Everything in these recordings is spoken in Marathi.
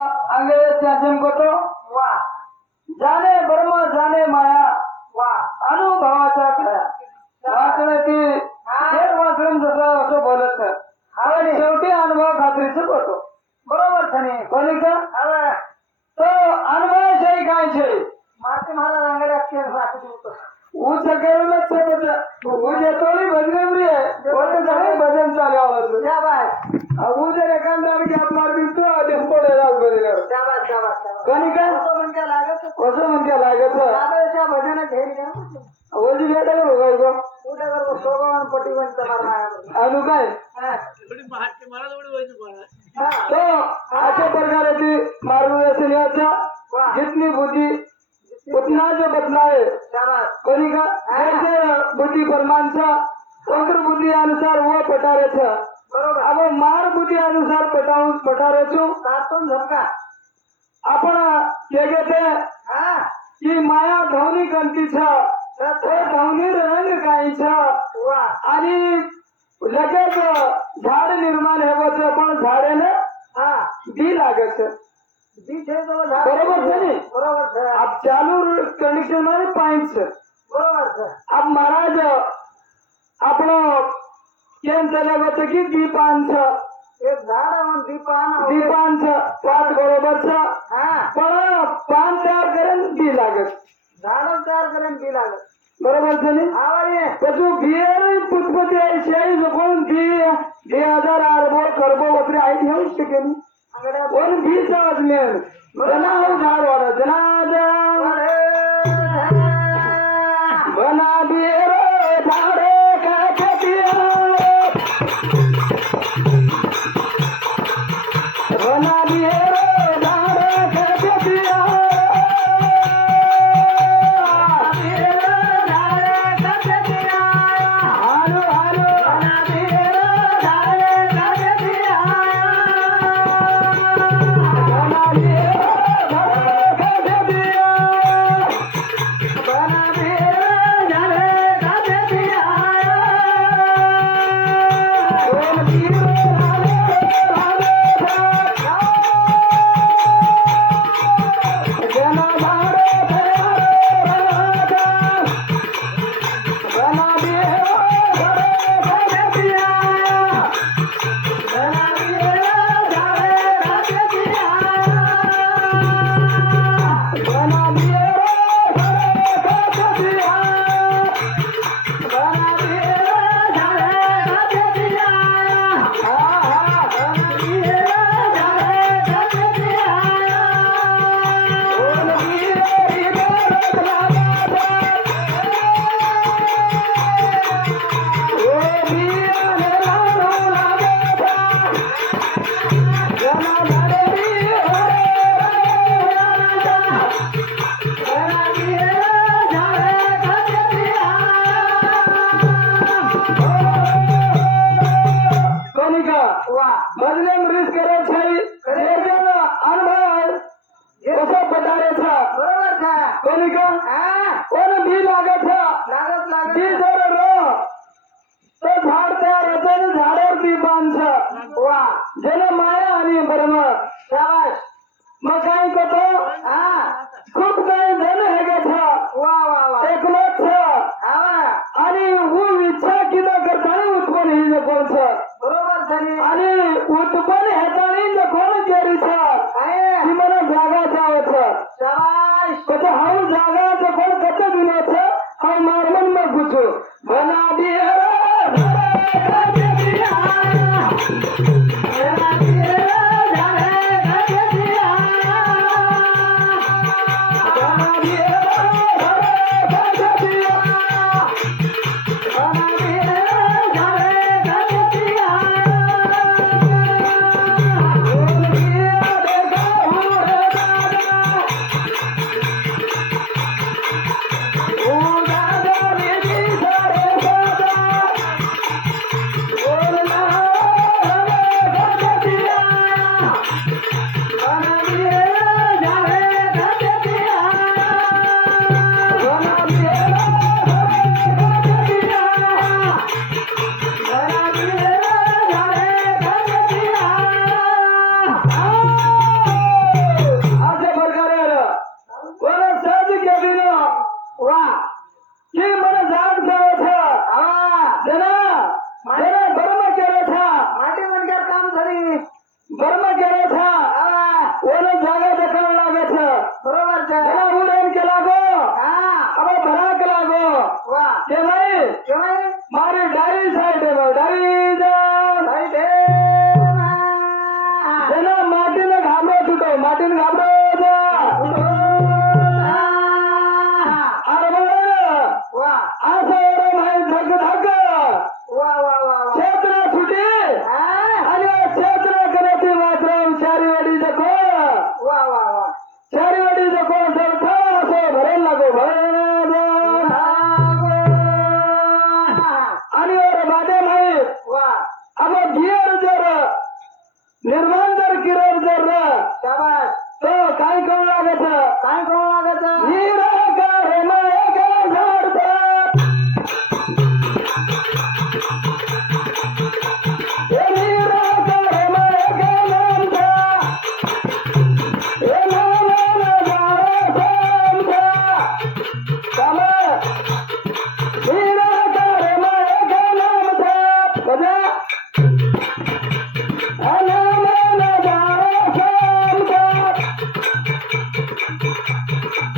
अंग्रेज शासन को तो वा जाने ब्रह्म जाने माया वा अनुभवाचा कळा वाचलं ती एक वाचलं जसं असं बोलत आणि शेवटी अनुभव खात्रीच होतो बरोबर थाने कोणी का तो अनुभवाशाही काय છે माते महाराज आंगडे अक्के साथ होतो ऊस करूनच सोबत ऊस येतोली भजन रे कोणते झाले भजन चालू त्या बाय ऊस एखादार की आपणार दिसतो डेंपोडे राज बरेला त्या बाय कोणी का कसं म्हणते लागत दादाच्या भजन घेईल का ओजी बेटा करू काय गो उडे कर सोगवन पटीवन तमार अनु काय थोडी महाराज एवढी व्हायची कोणा तो अशा प्रकारे ती मार्गदर्शनाचा जितनी बुद्धी उतना जो बदलावे कोणी का ऐसे बुद्धी परमानचा तंत्र बुद्धी अनुसार वो पटारेचा बरोबर अब मार बुद्धी अनुसार पटावून पटारेचो तातून झमका आपण हे घेते की माया धावनी कंतीचा धावनी रंग काहीचा आणि लगेच झाड निर्माण हेवायचं पण झाडेने बी लागत बरोबर नहीं बरोबर अब चालू कंडीशन में पाइंट्स बरोबर अब महाराज आपण केम चलावत की दीपांच एक झाड म्हणून दीपांच पाठ बरोबर पण पान तयार करेन बी लागत झाड तयार करेन बी लागत बरोबर छे आवारे पछू बियर पुष्पती आहे शेई जोन बी 2000 अरबो करबो वगैरे आहे घेऊ शकेन वन भी साजमेन बना हो झाड वाडा जनाजा बना बियर झाडे काय छतिया बना बियर झाडे काय छतिया Oh काय करू लागत काय करू लागत निराकार माया झाडता हे निराकार माया नामचा हे नामाला जाळा सामचा निराकार माया नामचा बजा अनामाला जाळा सामचा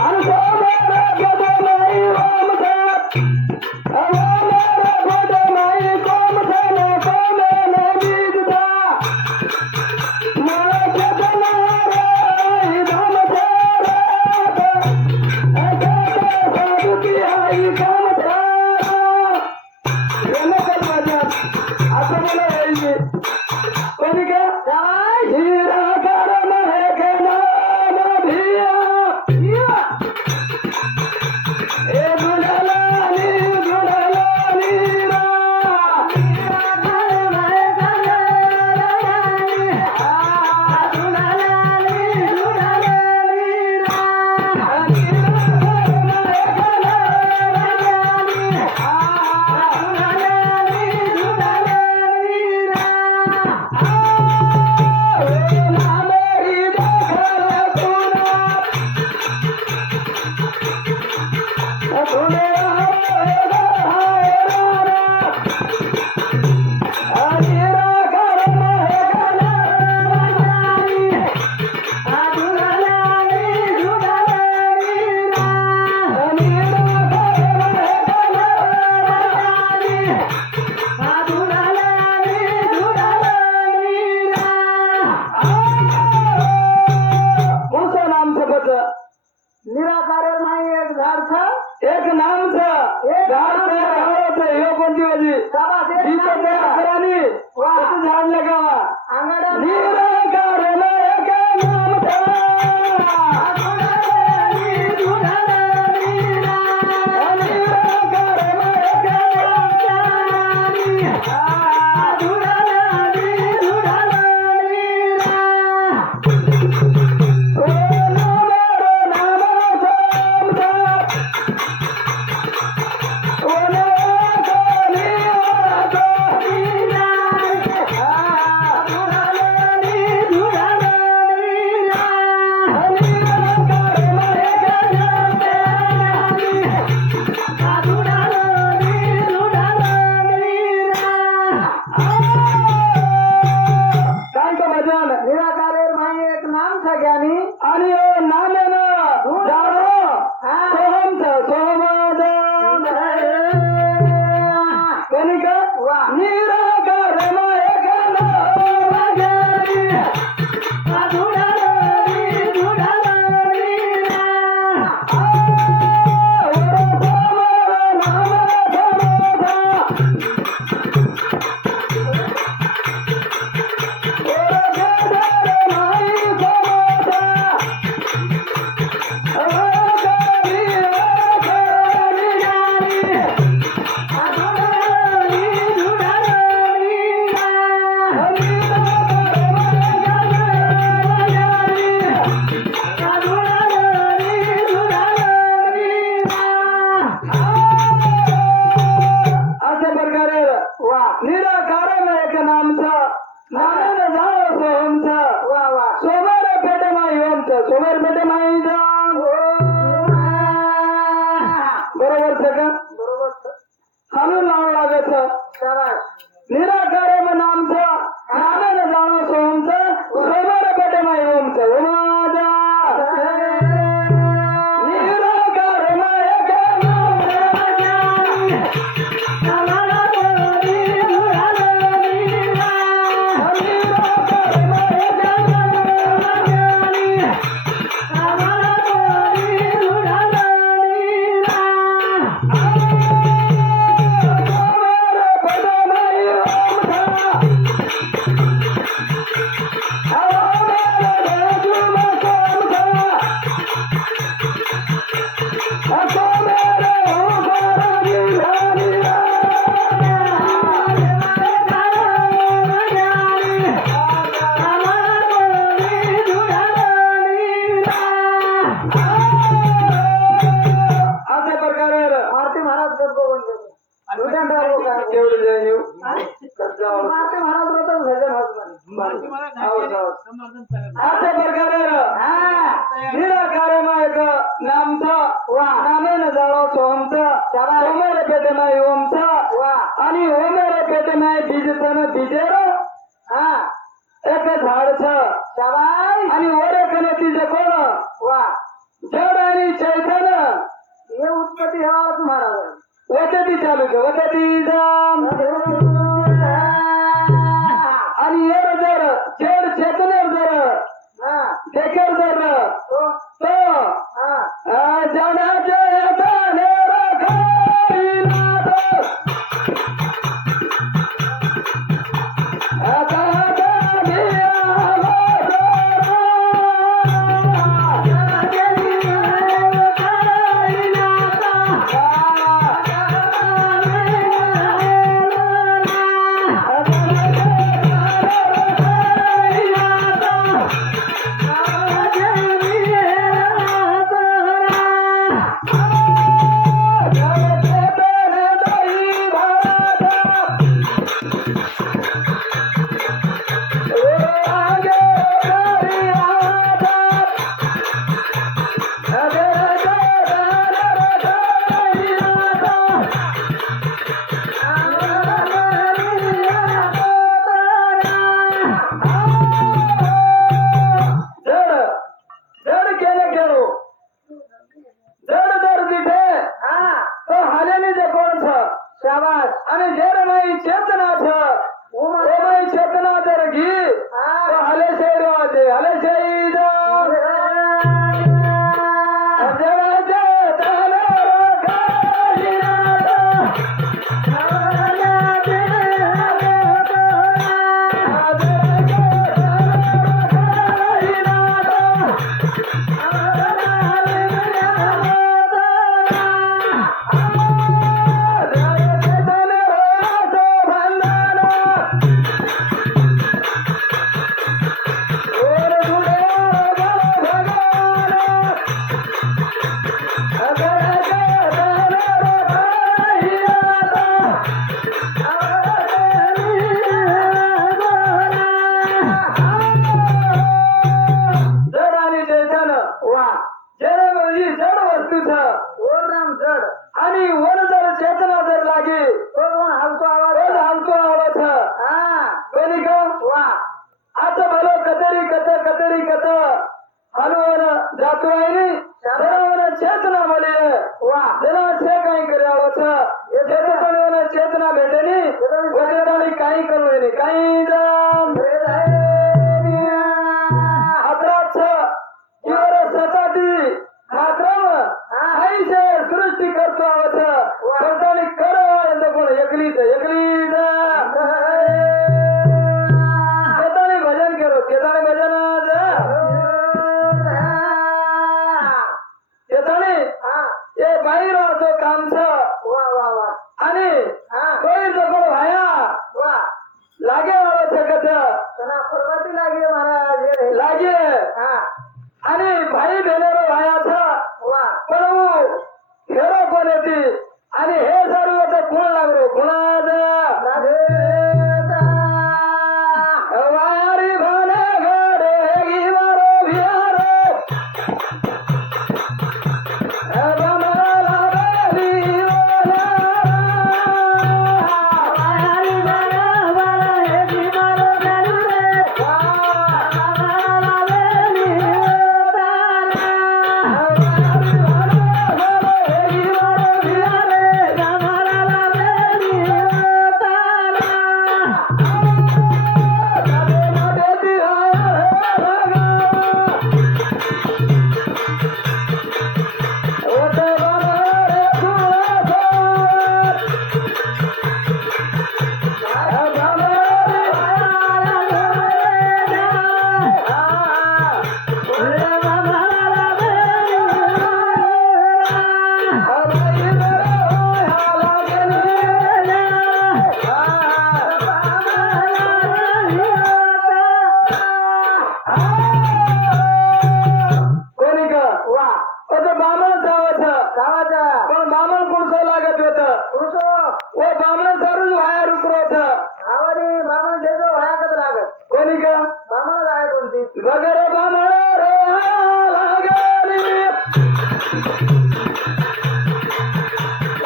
अनसोमारा गदमाई ओमचा अनामारा गदमाई कोमचा ना कोमेला बीजता मला चतनारा धामचा राता साधुकी आई कामचा येणं माझ्या असं मला यायचे कोणी का निराकार महक नाम भिया ए दुलानी रा निराकार नाही एक झाड एक नामचं झाड तयार करायचं हे कोणती वाजी इथं तयार करानी कसं झाड लगावा अंगाडा निराकार नायक नामचा निराकार नाही एक नाम सगळ्यांनी आणि नाम आहे ना सोहमचं सोहमादम कोणी का निराकार नायक निराकार नायक नामचा नारायण झालं सोहमचं सोमर पेटे माई ओमचं सोमर पेटे माई जाम बरोबर का हाणून लावून लागायचं निराकार नामचं नारायण झालं सोहमचं सोमर पेटे माई ओमचं उमाजा निराकार नायक Come on. अशा प्रकारे निराकारमा एक नामचं नामेन जाळो सोमचं ओमेर पेटे नाही ओमचं आणि ओमेर पेटे नाही बीजचं बीजेर एक झाडचं आणि ओळखन तिचं कोण जड आणि चैतन्य हे उत्पत्ती हेवा तुम्हाला वचती चालू आहे वचती जाम आणि येर जर जड चेतनेर जर देखेर जर तो जडाचे येताने रखाईनाथ आता आणि जेरमाई चेतनाथ ओमाई चेतना जर घी तो हले शेरवाजे हले शेईद आणि वर जर चेतना जर लागे हलको आवाज कोणी का आता भलो कतरी कत हलवन जातो आहे जरा चेतना मले जरा से काही करावं चेतना भेटेनी वगैरे काही करू काही सताटी मात्र आईशे सृष्टी करतो आवत करो कोण एकलीच भजन करो केदाणी भजन केदाणी हे बाहेर असो कामच आणि कोणी जगो भाया लागे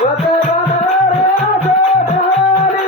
होते बांधणारे आजोबारी.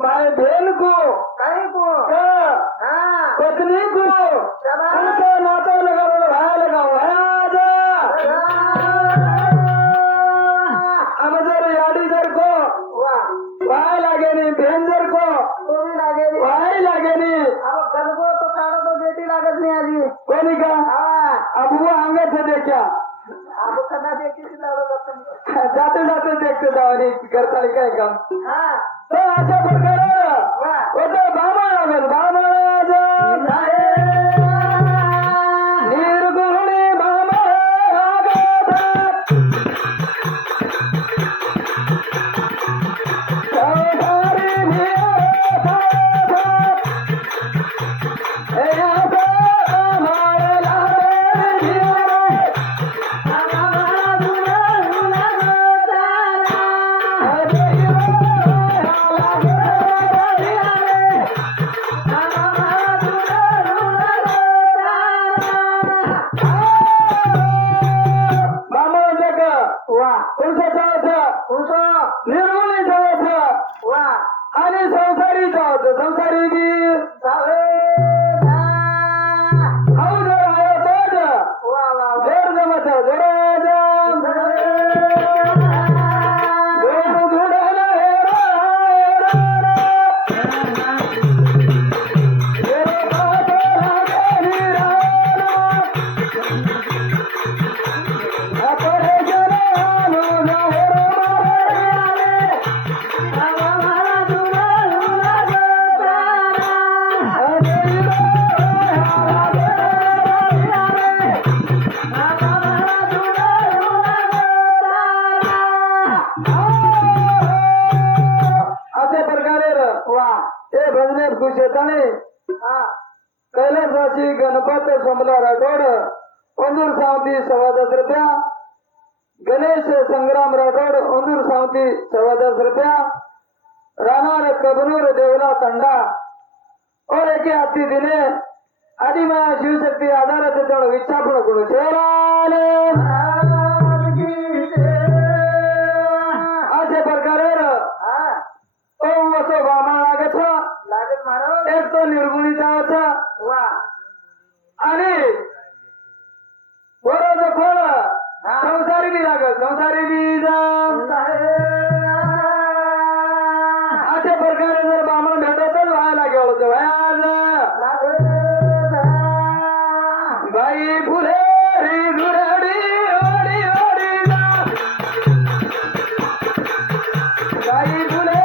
भाई बहन को पत्नी को उनका नाता लगाओ भाई लगाओ आमदार याडी जर को भाई लागे नहीं बहन जर को भाई लागे नहीं तो काढा तो बेटी लागत नाही आली कोणी का अब वो अंगत है देखा अब कदा देखील लावलं जाते जाते देखते जाओ आणि करता काय काम हा तो अशा प्रकारे होतं बाबा लागेल बाबा निर्गुणी बाबा निर्मूली जायचं आणि संसारी जायचं संसारी बी जोड जमत खुश येताने कैलासवासी गणपत समला राठोड ओंदूर सावंती 10,000 रुपया गणेश संग्राम राठोड ओंदूर सावंती 10,000 रुपया राहणार कबनूर देवला तंडा और एके हाती दिने आदिमाया शिवशक्ती आधाराचे तेवढं विच्छापण करू अशा प्रकारे ओम वसो बामा लागत एक तो निर्गुणी जायचा आणि बरोबर कोण संसारी बी लागत संसारी बी जा अशा प्रकारे जर बामण भेटतच व्हायला गेलो बाई फुले दुरडी ओडी ओडी जा बाई फुले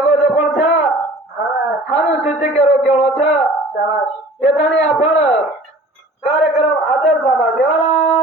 જગો કોણ છે ખાનું સિદ્ધ કેરો કેળો છે તે જાણે આપણ કાર્યક્રમ આદર સામા દેવાના